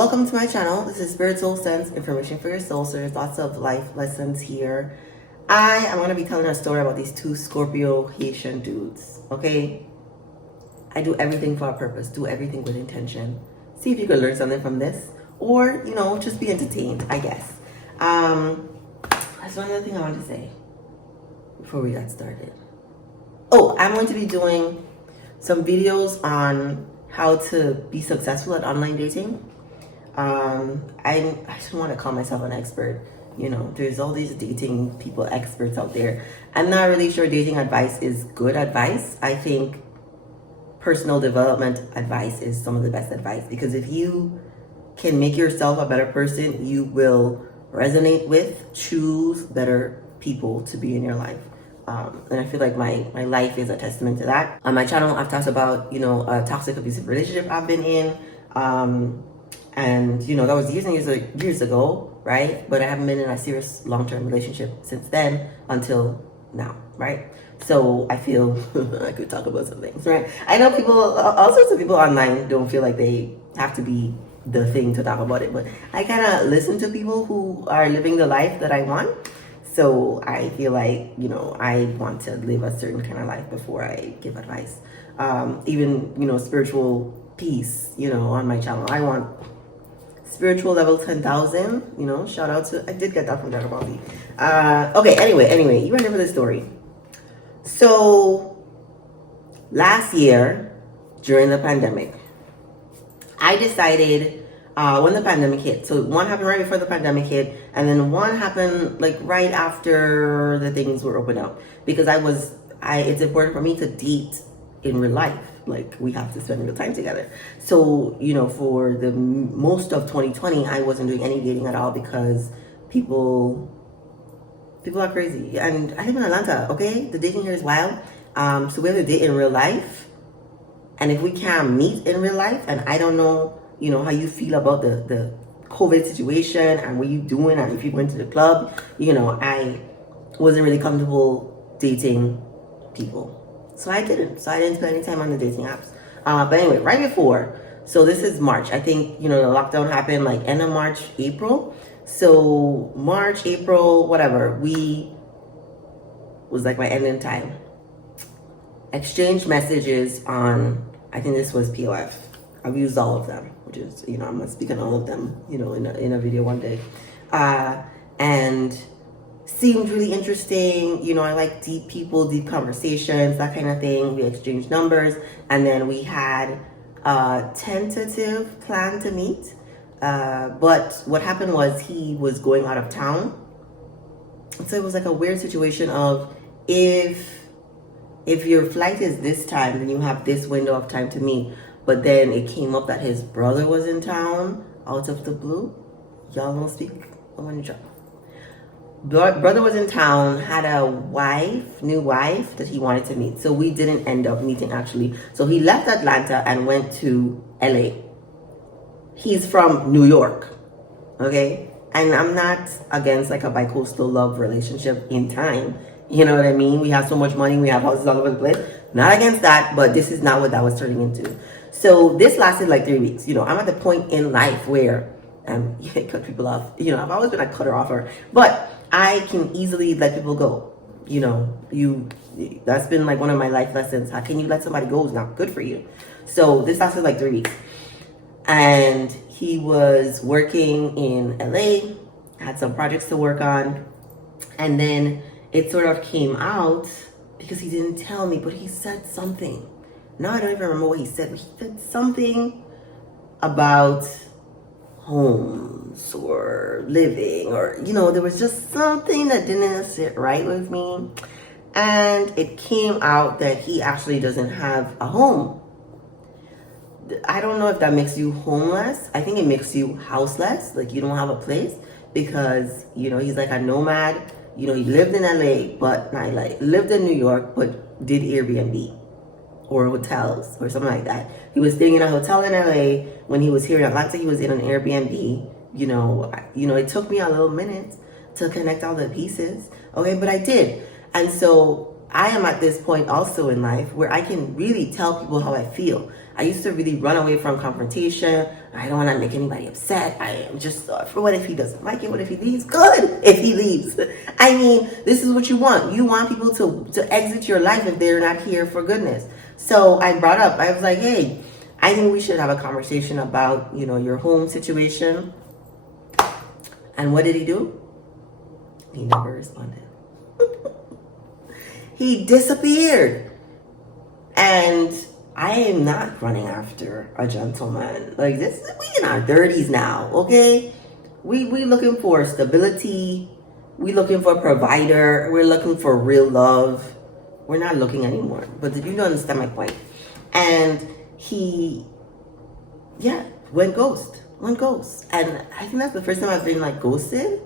Welcome to my channel. This is Spirit Soul Sense, information for your soul. So there's lots of life lessons here. I am going to be telling a story about these two Scorpio Haitian dudes. Okay? I do everything for a purpose. Do everything with intention. See if you can learn something from this. Or, just be entertained, I guess. That's one other thing I want to say before we got started. Oh, I'm going to be doing some videos on how to be successful at online dating. I just want to call myself an expert. There's all these dating people, experts out there. I'm not really sure dating advice is good advice. I think personal development advice is some of the best advice, because if you can make yourself a better person, you will resonate with, choose better people to be in your life. And I feel like my life is a testament to that. On my channel, I've talked about, a toxic abusive relationship I've been in. And that was years and years ago, right? But I haven't been in a serious long-term relationship since then until now, right? So I feel I could talk about some things, right? I know all sorts of people online don't feel like they have to be the thing to talk about it, but I kind of listen to people who are living the life that I want. So I feel like, I want to live a certain kind of life before I give advice. Even, spiritual peace, on my channel. I want spiritual level 10,000, shout out to, I did get that from Dr. Bobby. Okay, anyway, you ready for this story? So last year, during the pandemic, I decided, when the pandemic hit, so one happened right before the pandemic hit, and then one happened like right after the things were opened up, because it's important for me to date in real life. Like, we have to spend real time together. So, for the most of 2020, I wasn't doing any dating at all, because people are crazy. And I live in Atlanta, okay? The dating here is wild. So we have to date in real life. And if we can't meet in real life, and I don't know, how you feel about the COVID situation and what you doing, and if you went to the club, I wasn't really comfortable dating people. So I didn't spend any time on the dating apps. But anyway, right before, so this is March. I think, the lockdown happened like end of March, April. So March, April, whatever, was like my ending time. Exchange messages on, I think this was POF. I've used all of them, which is, I'm going to speak on all of them, in a video one day. And seemed really interesting. I like deep people, deep conversations, that kind of thing. We exchanged numbers, and then we had a tentative plan to meet. But what happened was he was going out of town. So it was like a weird situation of, if your flight is this time, then you have this window of time to meet. But then it came up that his brother was in town out of the blue. Y'all don't speak. I'm gonna drop. Brother was in town, had a new wife that he wanted to meet. So we didn't end up meeting, actually. So he left Atlanta and went to LA. He's from New York, okay? And I'm not against like a bi-coastal love relationship in time. You know what I mean? We have so much money, we have houses all over the place. Not against that, but this is not what that was turning into. So this lasted like 3 weeks. I'm at the point in life where you cut people off. I've always been a cutter offer, but I can easily let people go. That's been like one of my life lessons. How can you let somebody go who's not good for you? So this lasted like 3 weeks. And he was working in LA, had some projects to work on. And then it sort of came out, because he didn't tell me, but he said something. Now I don't even remember what he said, but he said something about homes or living, or there was just something that didn't sit right with me. And it came out that he actually doesn't have a home. I don't know if that makes you homeless. I think it makes you houseless, like you don't have a place, because he's like a nomad. He lived in LA, but not like lived in New York, but did Airbnb or hotels or something like that. He was staying in a hotel in LA. When he was here in Atlanta, he was in an Airbnb. It took me a little minute to connect all the pieces. Okay, but I did. And so I am at this point also in life where I can really tell people how I feel. I used to really run away from confrontation. I don't want to make anybody upset. I am just, for what if he doesn't like it? What if he leaves? Good if he leaves. I mean, this is what you want. You want people to exit your life if they're not here for goodness. So I brought up, I was like, hey, I think we should have a conversation about, your home situation. And what did he do? He never responded. He disappeared. And I am not running after a gentleman. Like this, we in our 30s now, okay? We looking for stability. We looking for a provider. We're looking for real love. We're not looking anymore. But you don't understand my point. And he, went ghost. And I think that's the first time I've been like ghosted.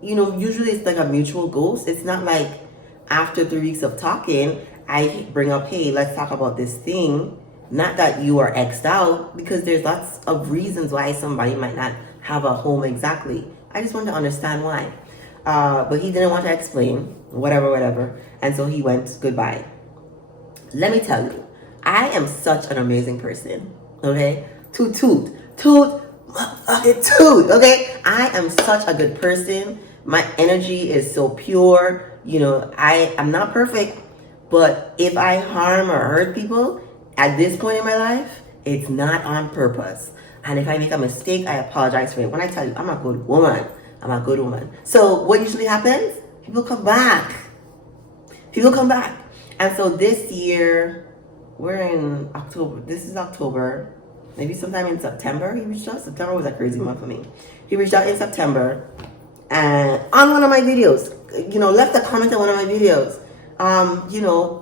Usually it's like a mutual ghost. It's not like after 3 weeks of talking, I bring up, hey, let's talk about this thing. Not that you are X'd out, because there's lots of reasons why somebody might not have a home exactly. I just want to understand why. But he didn't want to explain, whatever. And so he went goodbye. Let me tell you, I am such an amazing person, okay? Toot, motherfucking toot, okay? I am such a good person. My energy is so pure. I'm not perfect, but if I harm or hurt people at this point in my life, it's not on purpose. And if I make a mistake, I apologize for it. When I tell you, I'm a good woman. So what usually happens? People come back. And so this year, we're in October. This is October. Maybe sometime in September he reached out. September was a crazy month for me. He reached out in September and on one of my videos, left a comment on one of my videos.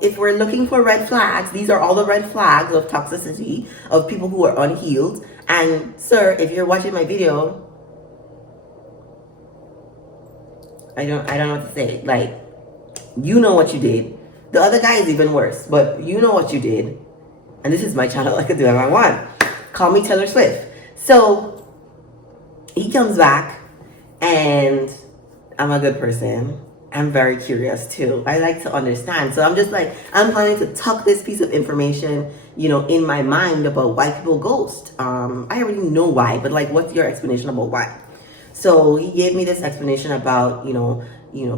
If we're looking for red flags, these are all the red flags of toxicity, of people who are unhealed. And sir, if you're watching my video, I don't know what to say. Like, you know what you did. The other guy is even worse, but you know what you did. And this is my channel. I can do whatever I want. Call me Taylor Swift. So he comes back, and I'm a good person. I'm very curious too. I like to understand. So I'm just like, I'm planning to tuck this piece of information, in my mind about why people ghost. I already know why, but like, what's your explanation about why? So he gave me this explanation about,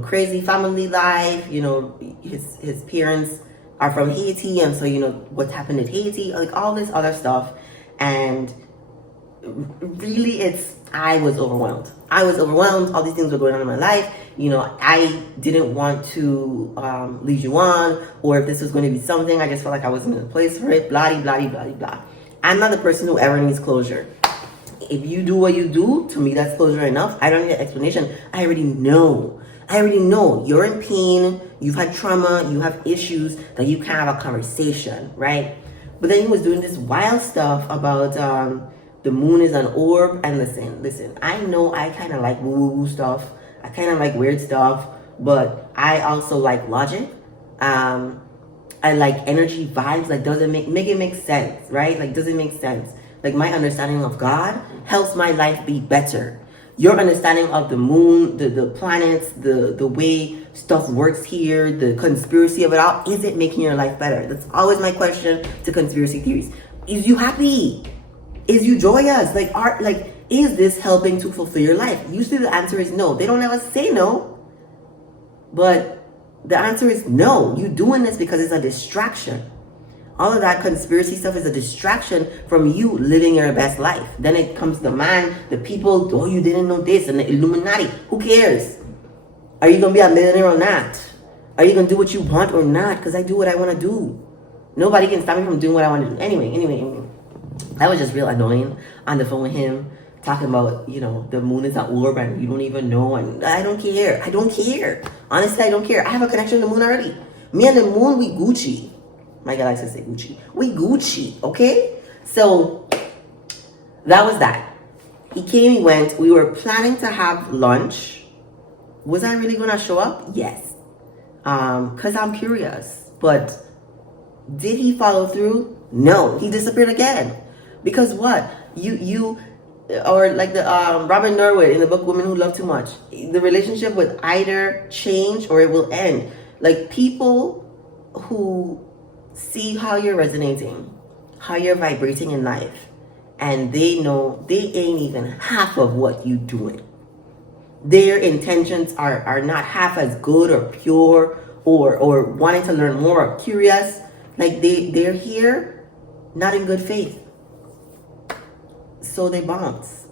crazy family life. His parents are from Haiti, and so what's happened in Haiti, like all this other stuff. And really, I was overwhelmed. All these things were going on in my life. I didn't want to lead you on, or if this was going to be something, I just felt like I wasn't in a place for it. Blah, blah, blah, blah. I'm not the person who ever needs closure. If you do what you do, to me, that's closure enough. I don't need an explanation. I already know. You're in pain. You've had trauma. You have issues that you can't have a conversation, right? But then he was doing this wild stuff about the moon is an orb. And listen, I know I kind of like woo-woo stuff. I kind of like weird stuff, but I also like logic. I like energy vibes. Like, doesn't make it make sense, right? Like, does it make sense? Like, my understanding of God helps my life be better. Your understanding of the moon, the planets, the way stuff works here, the conspiracy of it all, is it making your life better? That's always my question to conspiracy theories. Is you happy? Is you joyous? Is this helping to fulfill your life? Usually the answer is no. They don't ever say no, but the answer is no. You're doing this because it's a distraction. All of that conspiracy stuff is a distraction from you living your best life. Then it comes the man, the people, oh, you didn't know this, and the Illuminati. Who cares? Are you going to be a millionaire or not? Are you going to do what you want or not? Because I do what I want to do. Nobody can stop me from doing what I want to do. Anyway. That was just real annoying on the phone with him, talking about, the moon is an orb and you don't even know. And I don't care. Honestly, I don't care. I have a connection to the moon already. Me and the moon, we Gucci. My God likes to say Gucci. We Gucci, okay? So that was that. He came, he went. We were planning to have lunch. Was I really going to show up? Yes. Because I'm curious. But did he follow through? No. He disappeared again. Because what? Or like the Robin Norwood in the book Women Who Love Too Much. The relationship would either change or it will end. Like, people who see how you're resonating, how you're vibrating in life, and they know they ain't even half of what you doing. Their intentions are not half as good or pure, or wanting to learn more or curious. Like they're here not in good faith. So they bounce.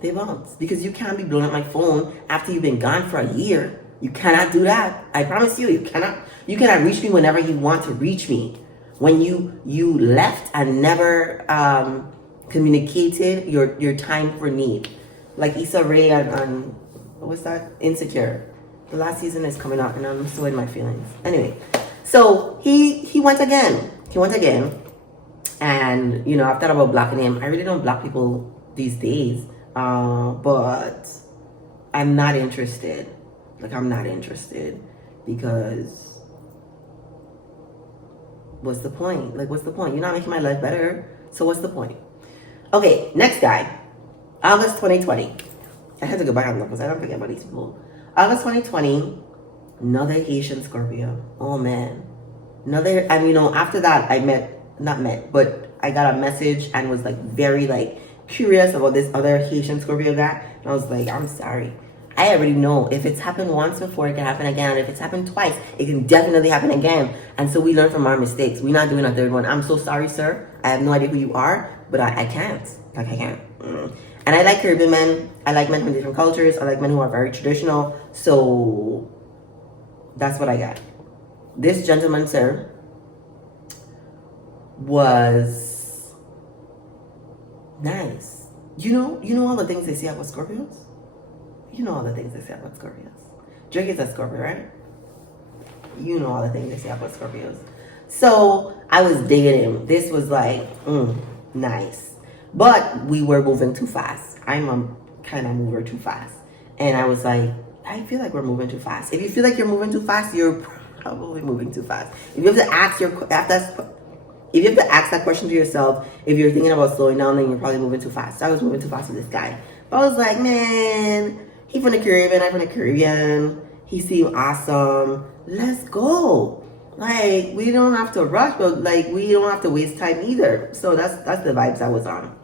They bounce. Because you can't be blowing up my phone after you've been gone for a year. You cannot do that. I promise you, you cannot reach me whenever you want to reach me. When you left and never communicated your time for need. Like Issa Rae on what was that? Insecure. The last season is coming out and I'm still in my feelings. Anyway, so he went again. He went again. And, you know, I've thought about blocking him. I really don't block people these days. But I'm not interested. Like, I'm not interested. Because what's the point? Like, what's the point? You're not making my life better. So what's the point? Okay, next guy. August 2020. I had to go back on that because I don't forget about these people. August 2020. Another Haitian Scorpio. Oh, man. Another, and you know, after that, but I got a message and was like very like curious about this other Haitian Scorpio guy. And I was like, I'm sorry. I already know if it's happened once before, it can happen again. If it's happened twice, it can definitely happen again. And so we learn from our mistakes. We're not doing a third one. I'm so sorry, sir. I have no idea who you are, but I can't. Like, I can't. And I like Caribbean men. I like men from different cultures. I like men who are very traditional. So that's what I got. This gentleman, sir, was nice. You know all the things they say about Scorpios? You know all the things they say about Scorpios. Drake is a Scorpio, right? You know all the things they say about Scorpios. So I was digging him. This was like, nice. But we were moving too fast. I'm a kind of mover too fast. And I was like, I feel like we're moving too fast. If you feel like you're moving too fast, you're probably moving too fast. If you have to ask that question to yourself, if you're thinking about slowing down, then you're probably moving too fast. So I was moving too fast with this guy. But I was like, man, he from the Caribbean, I'm from the Caribbean. He seemed awesome. Let's go. Like, we don't have to rush, but like we don't have to waste time either. So that's the vibes I was on.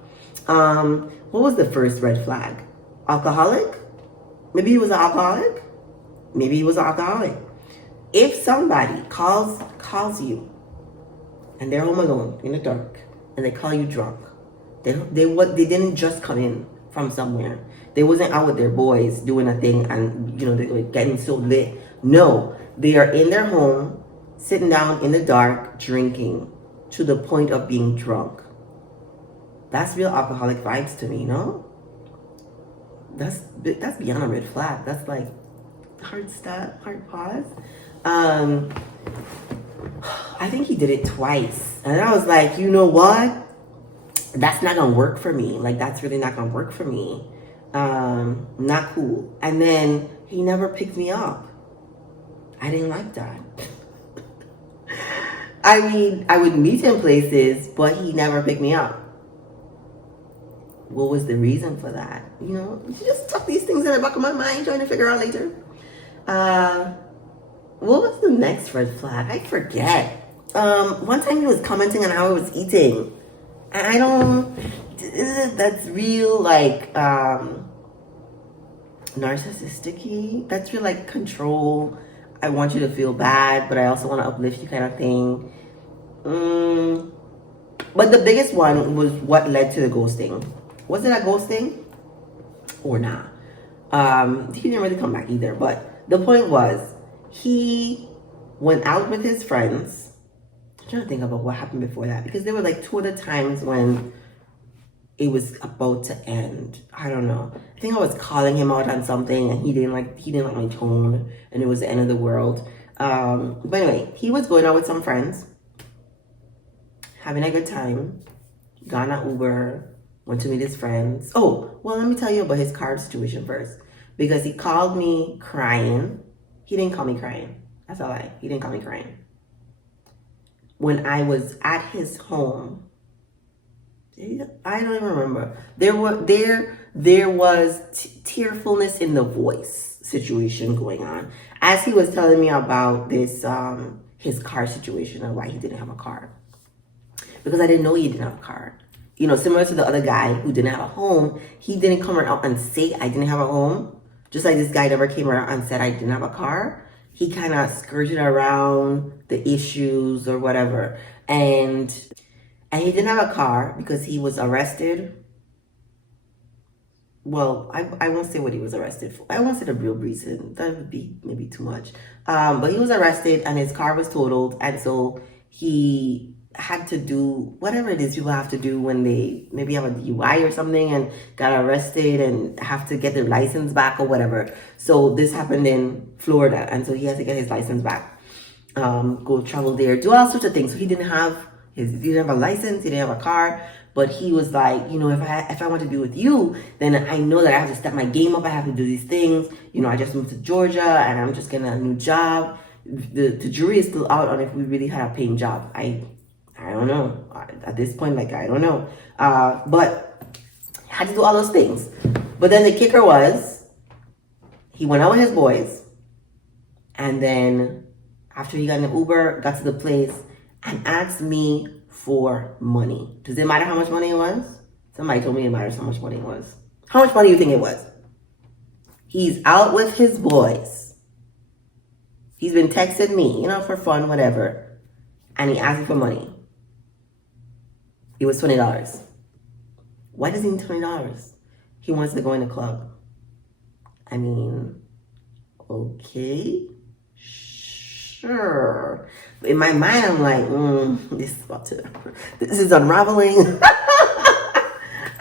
What was the first red flag? Alcoholic? Maybe he was an alcoholic. Maybe he was an alcoholic. If somebody calls you and they're home alone in the dark and they call you drunk, they didn't just come in from somewhere. They wasn't out with their boys doing a thing and you know they were getting so lit. No, they are in their home, sitting down in the dark, drinking to the point of being drunk. That's real alcoholic vibes to me, no? That's beyond a red flag. That's like hard stop, hard pause. I think he did it twice. And I was like, you know what? That's not gonna work for me. Like, that's really not gonna work for me. Not cool. And then he never picked me up. I didn't like that. I mean, I would meet him places, but he never picked me up. What was the reason for that? You know, you just tuck these things in the back of my mind, trying to figure out later. What was the next red flag? I forget. One time he was commenting on how I was eating. And I don't, that's real like, narcissistic-y. That's real like control. I want you to feel bad, but I also want to uplift you kind of thing. But the biggest one was what led to the ghosting. Was it a ghosting? Or not? He didn't really come back either. But the point was, he went out with his friends. I'm trying to think about what happened before that. Because there were like two other times when it was about to end. I don't know. I think I was calling him out on something and he didn't like my tone and it was the end of the world. But anyway, he was going out with some friends, having a good time, got an Uber, went to meet his friends. Oh, well, let me tell you about his car situation first. Because he called me crying. He didn't call me crying. That's a lie. He didn't call me crying. When I was at his home, I don't even remember. There was tearfulness in the voice situation going on as he was telling me about this his car situation and why he didn't have a car. because I didn't know he didn't have a car. You know, similar to the other guy who didn't have a home, he didn't come around and say I didn't have a home. Just like this guy never came around and said I didn't have a car. He kind of skirted around the issues or whatever. And he didn't have a car because he was arrested. Well, I won't say what he was arrested for. I won't say the real reason. That would be maybe too much. But he was arrested and his car was totaled. And so he had to do whatever it is people have to do when they maybe have a DUI or something and got arrested and have to get their license back or whatever. So this happened in Florida. And so he had to get his license back, go travel there, do all sorts of things. So he didn't have a license, he didn't have a car. But he was like, you know, if I want to be with you, then I know that I have to step my game up. I have to do these things. You know, I just moved to Georgia and I'm just getting a new job. The jury is still out on if we really had a paying job. I don't know. At this point, like, I don't know. But I had to do all those things. But then the kicker was, he went out with his boys. And then after he got in an Uber, got to the place and asked me for money. Does it matter how much money it was? Somebody told me it matters how much money it was. How much money do you think it was? He's out with his boys. He's been texting me, you know, for fun, whatever. And he asked me for money. It was $20. Why does he need $20? He wants to go in the club. I mean, okay, sure. In my mind, I'm like, this is unraveling.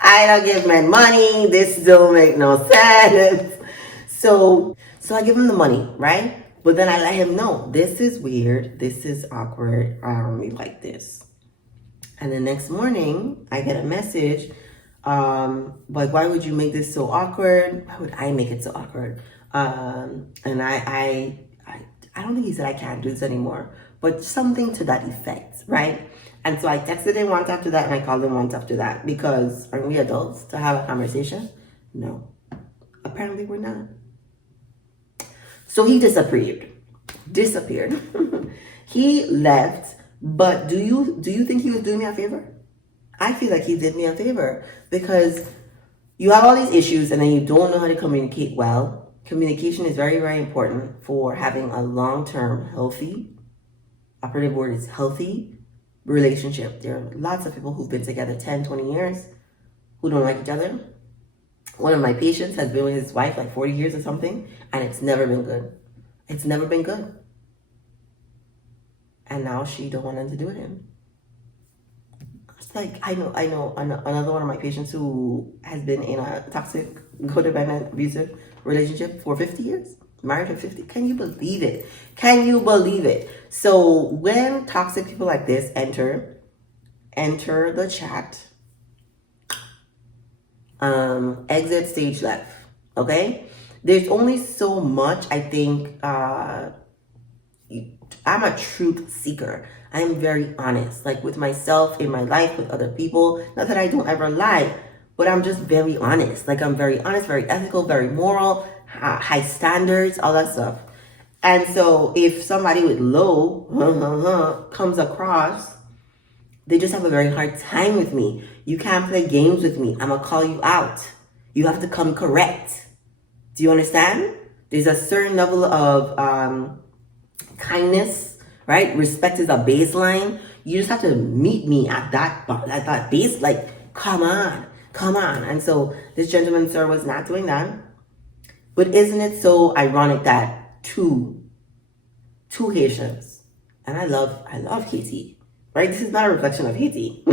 I don't give my money. This don't make no sense. So I give him the money, right? But then I let him know, this is weird. This is awkward. I don't really like this. And the next morning, I get a message, like, why would you make this so awkward? Why would I make it so awkward? And I don't think he said I can't do this anymore, but something to that effect, right? And so I texted him once after that and I called him once after that because aren't we adults to have a conversation? No, apparently we're not. So he disappeared. He left, but do you think he was doing me a favor? I feel like he did me a favor because you have all these issues and then you don't know how to communicate well. Communication is very, very important for having a long-term healthy, operative word is healthy, relationship. There are lots of people who've been together 10, 20 years who don't like each other. One of my patients has been with his wife like 40 years or something, and it's never been good. It's never been good. And now she don't want nothing to do with him. It's like, I know another one of my patients who has been in a toxic, codependent, abusive relationship for 50 years. Married for 50. Can you believe it? Can you believe it? So when toxic people like this enter the chat, exit stage left, okay? There's only so much, I think, I'm a truth seeker. I'm very honest, like with myself, in my life, with other people. Not that I don't ever lie, but I'm just very honest. Like I'm very honest, very ethical, very moral, high standards, all that stuff. And so if somebody with low comes across, they just have a very hard time with me. You can't play games with me. I'm going to call you out. You have to come correct. Do you understand? There's a certain level of kindness, right? Respect is a baseline. You just have to meet me at that base. Like, come on. And so this gentleman, sir, was not doing that. But isn't it so ironic that two Haitians, and I love Haiti, right? This is not a reflection of Haiti.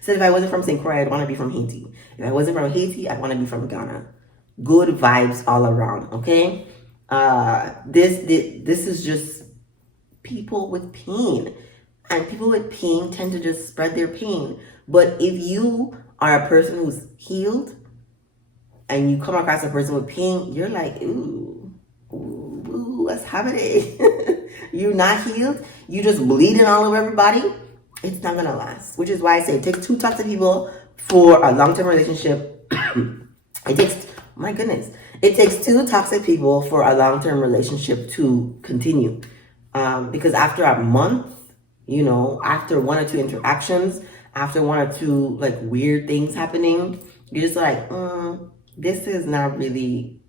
So if I wasn't from St. Croix, I'd want to be from Haiti. If I wasn't from Haiti, I'd want to be from Ghana. Good vibes all around, okay? This is just people with pain. And people with pain tend to just spread their pain. But if you are a person who's healed and you come across a person with pain, you're like, ooh, what's happening? You're not healed. You just bleeding all over everybody. It's not gonna last. Which is why I say it takes two toxic people for a long-term relationship. It takes two toxic people for a long-term relationship to continue. Because after a month, You know, after one or two interactions, after one or two like weird things happening, you're just like, this is not really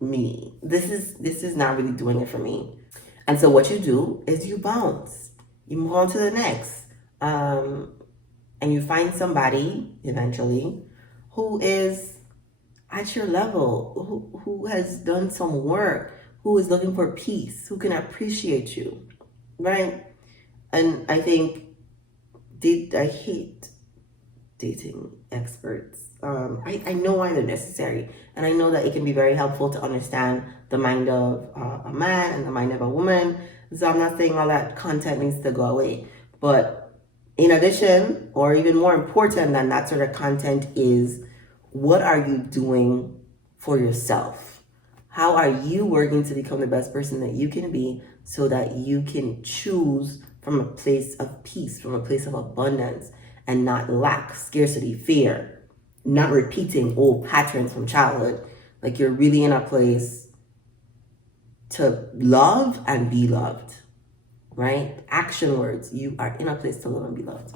me. This is not really doing it for me. And so what you do is you bounce. You move on to the next. And you find somebody eventually who is at your level, who has done some work, who is looking for peace, who can appreciate you, right? And I think I hate dating experts. I know why they're necessary, and I know that it can be very helpful to understand the mind of a man and the mind of a woman. So I'm not saying all that content needs to go away, but in addition, or even more important than that sort of content, is what are you doing for yourself? How are you working to become the best person that you can be so that you can choose from a place of peace, from a place of abundance, and not lack, scarcity, fear, not repeating old patterns from childhood? Like you're really in a place to love and be loved, right? Action words. You are in a place to love and be loved.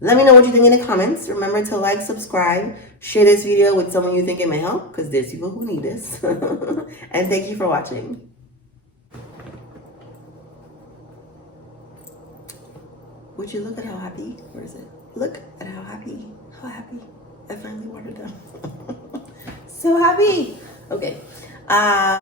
Let me know what you think in the comments. Remember to like, subscribe, share this video with someone you think it may help, because there's people who need this. And thank you for watching. Would you look at how happy? Where is it? Look at how happy. How happy. I finally watered them. So happy. Okay.